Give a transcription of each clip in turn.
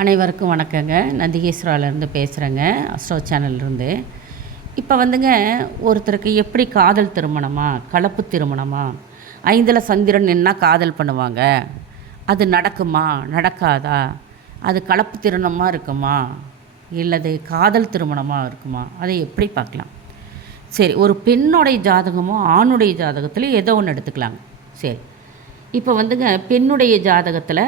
அனைவருக்கும் வணக்கங்க. நந்திகேஸ்வராலேருந்து பேசுகிறேங்க, அஸ்ட்ரோ சேனல்லேருந்து. இப்போ வந்துங்க, ஒருத்தருக்கு எப்படி காதல் திருமணமா, கலப்பு திருமணமா, 5ல் சந்திரன் நின்னா காதல் பண்ணுவாங்க, அது நடக்குமா நடக்காதா, அது கலப்பு திருமணமாக இருக்குமா இல்லது காதல் திருமணமாக இருக்குமா, அதை எப்படி பார்க்கலாம்? சரி, ஒரு பெண்ணுடைய ஜாதகமோ ஆணுடைய ஜாதகத்தில் ஏதோ ஒன்று எடுத்துக்கலாங்க. சரி, இப்போ வந்துங்க பெண்ணுடைய ஜாதகத்தில்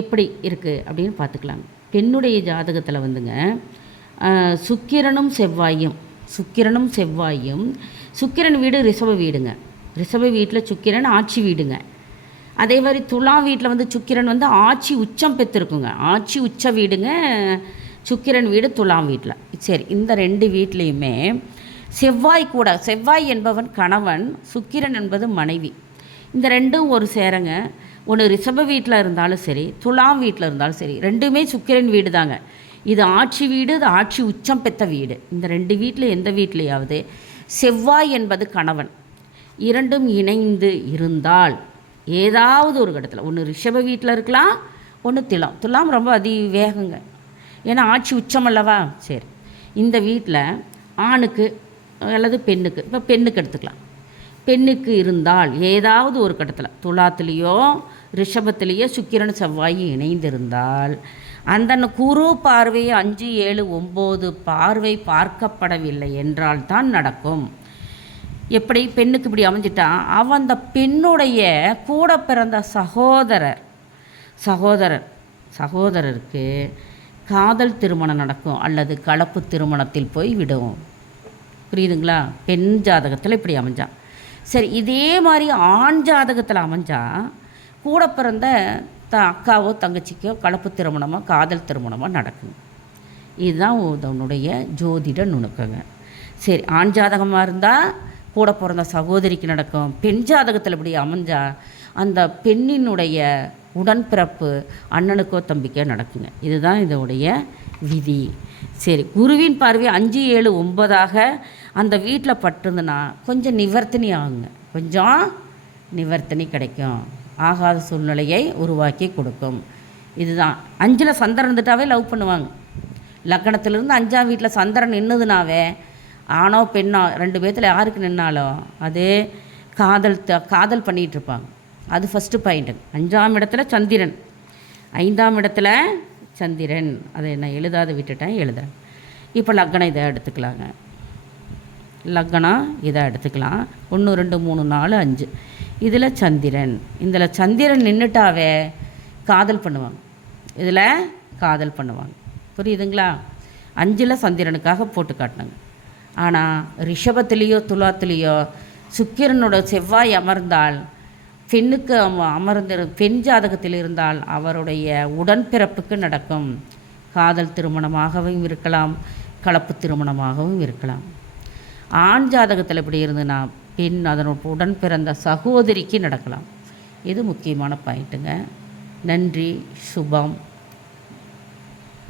எப்படி இருக்குது அப்படின்னு பார்த்துக்கலாங்க. பெண்ணுடைய ஜாதகத்தில் வந்துங்க சுக்கிரனும் செவ்வாயும் சுக்கிரன் வீடு ரிஷப வீடுங்க. ரிஷப வீட்டில் சுக்கிரன் ஆட்சி வீடுங்க. அதே மாதிரி துலாம் வீட்டில் வந்து சுக்கிரன் வந்து ஆட்சி உச்சம் பெற்றிருக்குங்க. ஆட்சி உச்ச வீடுங்க சுக்கிரன் வீடு துலாம் வீட்டில். சரி, இந்த 2 வீட்லேயுமே செவ்வாய் என்பவன் கணவன், சுக்கிரன் என்பது மனைவி. இந்த ரெண்டும் ஒரு சேரங்க. ஒன்று ரிஷப வீட்டில் இருந்தாலும் சரி, துலாம் வீட்டில் இருந்தாலும் சரி, ரெண்டுமே சுக்கிரன் வீடு தாங்க. இது ஆட்சி வீடு, இது ஆட்சி உச்சம் பெற்ற வீடு. இந்த 2 வீட்டில் எந்த வீட்லையாவது செவ்வாய் என்பது கணவன், இரண்டும் இணைந்து இருந்தால் ஏதாவது ஒரு இடத்துல, ஒன்று ரிஷப வீட்டில் இருக்கலாம், ஒன்று துலாம் ரொம்ப வேகங்க, ஏன்னா ஆட்சி உச்சம் அல்லவா. சரி, இந்த வீட்டில் ஆணுக்கு அல்லது பெண்ணுக்கு, இப்போ பெண்ணுக்கு எடுத்துக்கலாம், பெண்ணுக்கு இருந்தால் ஏதாவது ஒரு கட்டத்தில் துலாத்துலேயோ ரிஷபத்திலேயோ சுக்கிரன் செவ்வாய் இணைந்திருந்தால் அந்த குரு பார்வை 5, 7, 9 பார்வை பார்க்கப்படவில்லை என்றால் தான் நடக்கும். எப்படி பெண்ணுக்கு இப்படி அமைஞ்சிட்டா, அவன் அந்த பெண்ணுடைய கூட பிறந்த சகோதரருக்கு காதல் திருமணம் நடக்கும் அல்லது கலப்பு திருமணத்தில் போய் விடும். புரியுதுங்களா? பெண் ஜாதகத்தில் இப்படி அமைஞ்சான். சரி, இதே மாதிரி ஆண் ஜாதகத்தில் அமைஞ்சா கூட பிறந்த அக்காவோ தங்கச்சிக்கோ கலப்பு திருமணமோ காதல் திருமணமோ நடக்குங்க. இதுதான் உன்னுடைய ஜோதிட நுணுக்கங்க. சரி, ஆண் ஜாதகமாக இருந்தால் கூட பிறந்த சகோதரிக்கு நடக்கும். பெண் ஜாதகத்தில் இப்படி அமைஞ்சா அந்த பெண்ணினுடைய உடன்பிறப்பு அண்ணனுக்கோ தம்பிக்கோ நடக்குங்க. இதுதான் இதனுடைய விதி. சரி, குருவின் பார்வை 5, 7, 9 அந்த வீட்டில் பட்டிருந்துன்னா கொஞ்சம் நிவர்த்தனி ஆகுங்க, கொஞ்சம் நிவர்த்தனி கிடைக்கும், ஆகாத சூழ்நிலையை உருவாக்கி கொடுக்கும். இதுதான் 5ல் சந்திரன் இருந்துட்டாவே லவ் பண்ணுவாங்க. லக்னத்திலிருந்து 5ஆம் வீட்டில் சந்திரன் நின்றுதுனாவே ஆணோ பெண்ணோ 2 பேர்த்தில் யாருக்கு நின்னாலும் அது காதல் பண்ணிகிட்ருப்பாங்க. அது ஃபஸ்ட்டு பாயிண்ட்டு. 5ஆம் இடத்துல சந்திரன், 5ஆம் இடத்துல சந்திரன், அதை நான் எழுதாத விட்டுட்டேன், எழுதுறேன். இப்போ லக்னம் இதை எடுத்துக்கலாங்க. லக்னம் இதை எடுத்துக்கலாம். 1, 2, 3, 4, 5 இதில் சந்திரன். இதில் சந்திரன் நின்றுட்டாவே காதல் பண்ணுவாங்க. இதில் காதல் பண்ணுவாங்க. புரியுதுங்களா? 5ல் சந்திரனுக்காக போட்டு காட்டினாங்க. ஆனால் ரிஷபத்திலேயோ துலாத்திலேயோ சுக்கிரனோட செவ்வாய் அமர்ந்தால், பெண்ணுக்கு பெண் ஜாதகத்தில் இருந்தால் அவருடைய உடன்பிறப்புக்கு நடக்கும். காதல் திருமணமாகவும் இருக்கலாம், கலப்பு திருமணமாகவும் இருக்கலாம். ஆண் ஜாதகத்தில் இப்படி இருந்துன்னா பெண் அதனோட உடன் பிறந்த சகோதரிக்கு நடக்கலாம். இது முக்கியமான பாயிண்ட்டுங்க. நன்றி, சுபம்.